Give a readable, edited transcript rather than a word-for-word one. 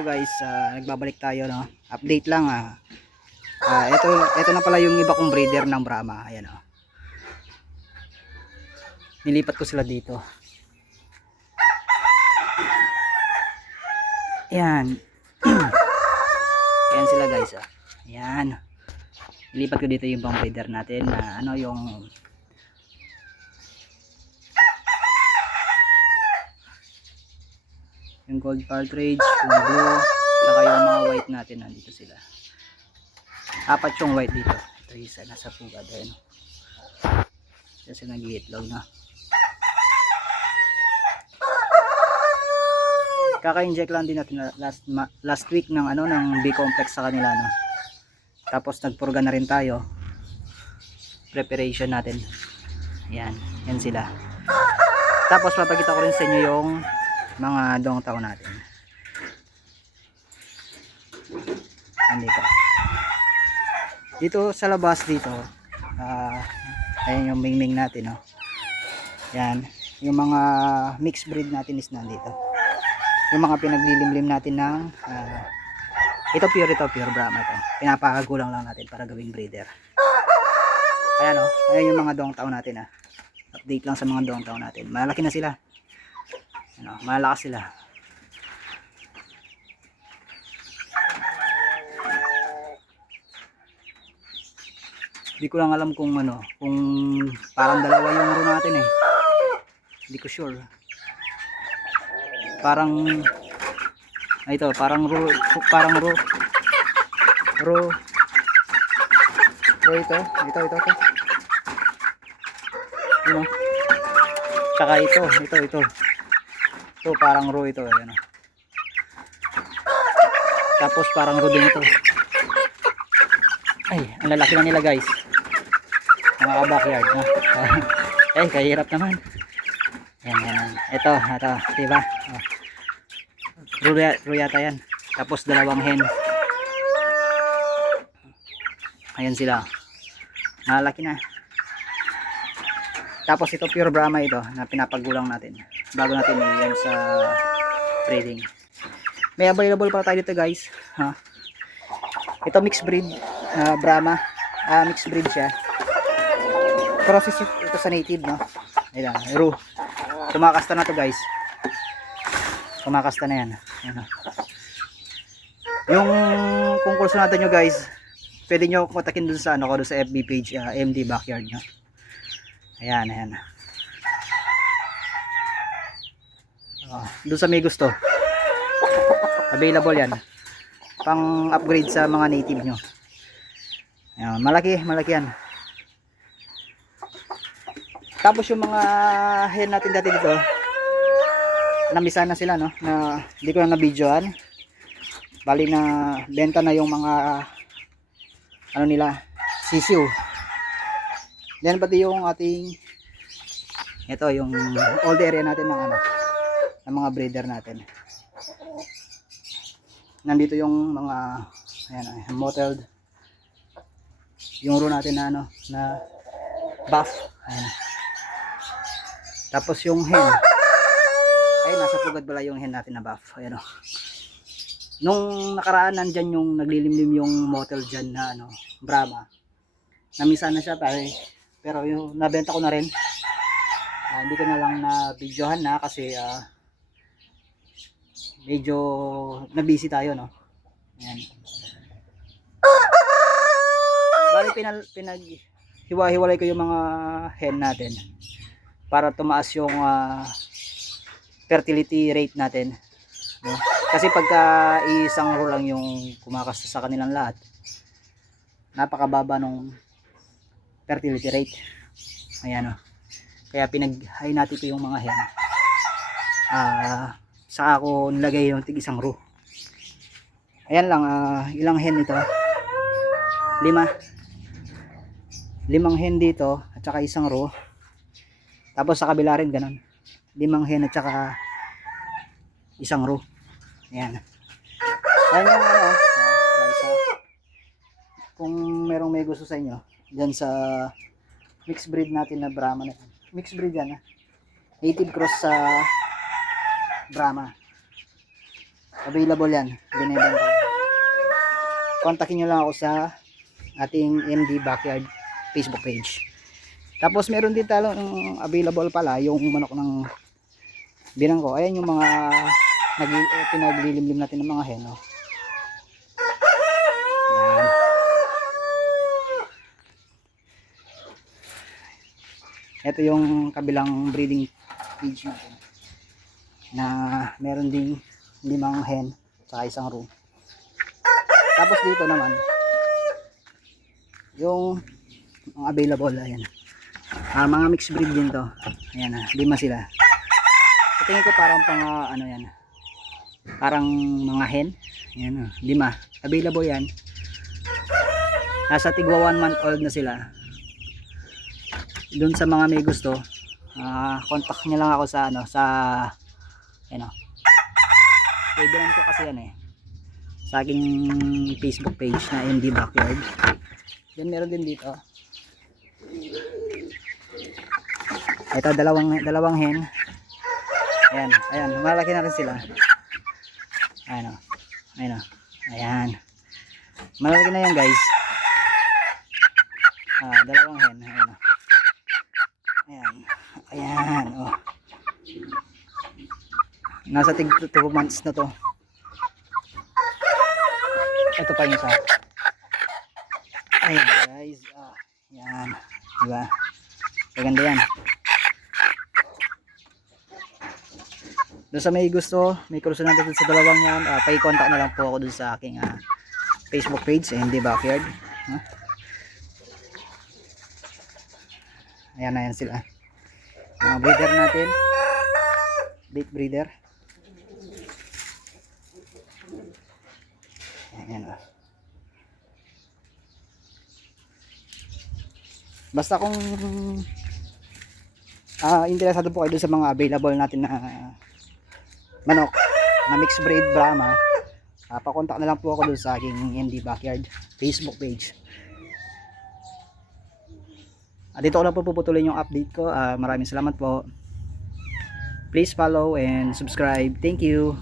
Hello guys, nagbabalik tayo, no. Update lang ito na pala yung iba kong breeder ng Brahma. Ayan, oh. Nilipat ko sila dito. Ayan. Ayan sila guys, oh. Ayan. Nilipat ko dito yung ibang breeder natin na yung gold partridge, yung blue, saka yung mga white natin, nandito sila. Apat yung white dito. Ito isa nasa pugad, ayun. Kasi nag-iitlog na. Kaka-inject lang din natin last week ng ng B-complex sa kanila, no. Tapos nagpurga na rin tayo. Preparation natin. Ayan, yan sila. Tapos papakita ko rin sa inyo yung mga dong tao natin. Andito. Dito sa labas dito, ayan yung mingming natin, no. Yan, yung mga mixed breed natin is nandito. Yung mga pinaglilimlim natin ng ito pure Brahma ito. Pinapakagulang lang natin para gawing breeder. Ayan, oh, ayan yung mga dong tao natin, Update lang sa mga dong tao natin. Malaki na sila. Ano, malakas sila. Hindi ko lang alam kung kung parang dalawa yung row natin, hindi ko sure. Parang ito, parang row ito. Ano? Tsaka ito. Ito parang row ito, ayan. Tapos parang row din ito. Ay, ang lalaki na nila guys. Mga ka-backyard, no? Ay, kahirap naman. Yan. Ito, diba? Row yata yan. Tapos dalawang hen. Ayan sila. Malaki na. Tapos ito pure Brahma ito na pinapagulang natin bago natin i-yan sa breeding. May available pa tayo dito guys, ito mixed breed Brahma, mixed breed siya. Process ito sa native, no. Ayan, row. Kumakasta na to guys. Kumakasta na yan. Ayan, yung kung kursunado nyo guys, pwede nyo kontakin dun sa dun sa FB page, MD Backyard, no. Ayan. Doon sa may gusto, available yan. Pang upgrade sa mga native nyo. Ayan, malaki yan. Tapos yung mga hen natin dati dito, namisa na sila, no, na hindi ko na na-videoan. Bali na benta na yung mga nila, sisiw. Then pati yung ating ito yung old area natin ng mga breeder natin. Nandito yung mga mottled. Yung row natin na buff. Ayan. Tapos yung hen. Ay, nasa pugad pala yung hen natin na buff. Ayan, nung nakaraan nandyan yung naglilimlim yung mottled dyan na Brahma. Namisa na siya pero yung nabenta ko na rin. Hindi ko na lang na videohan kasi medyo na-busy tayo, no. Ayan. Bali hiwa-hiwalay ko yung mga hen natin para tumaas yung fertility rate natin, no? Kasi pagka isang row lang yung kumakasta sa kanilang lahat, napakababa nung fertility rate. Ayan, kaya pinag-high natin ito yung mga hen. Saka ako nilagay yung tig isang row. Ayan lang, ilang hen ito? 5 hen dito at saka isang row. Tapos sa kabila rin ganun, 5 hen at saka isang row. Ayan. Ayan yung guys, kung merong may gusto sa inyo dyan sa mixed breed natin na Brahma na. Mixed breed yan, native cross sa Brahma. Available yan. Binibenta. Kontakin nyo lang ako sa ating MD Backyard Facebook page. Tapos meron din talong available pala yung manok ng binang ko. Ayan yung mga pinaglilimlim natin ng mga hen. Oh. Ayan. Ito yung kabilang breeding cage na meron ding 5 hen sa isang room. Tapos dito naman yung available, ayan. Mga mixed breed din to. Ayan, 5 sila. Sa tingin ko parang ano yan. Parang mga hen. Ayan, 5. Available yan. Nasa tigwa 1 month old na sila. Doon sa mga may gusto, contact niyo lang ako sa pwede ko kasi yan sa aking Facebook page na MD Backyard. Then meron din dito. Ito dalawang hen. Ayan, malaki na rin sila. Ayan. Malaki na yan, guys. Dalawang hen. Ayan, oh. Nasa 2 months na to. Ito pa yung isa. Ayan, guys. Ayan. Diba? Maganda yan. Doon sa may gusto, may kurso natin sa dalawang yan, paki-contact na lang po ako doon sa aking Facebook page, MD Backyard. Ayan na yan sila. Mga breeder natin. Bait breeder. Ayan. Basta kung interesado po kayo doon sa mga available natin na manok na mixed breed Brahma, pa-contact na lang po ako doon sa aking MD Backyard Facebook page. Dito ko lang po puputulin yung update ko. Maraming salamat po. Please follow and subscribe. Thank you.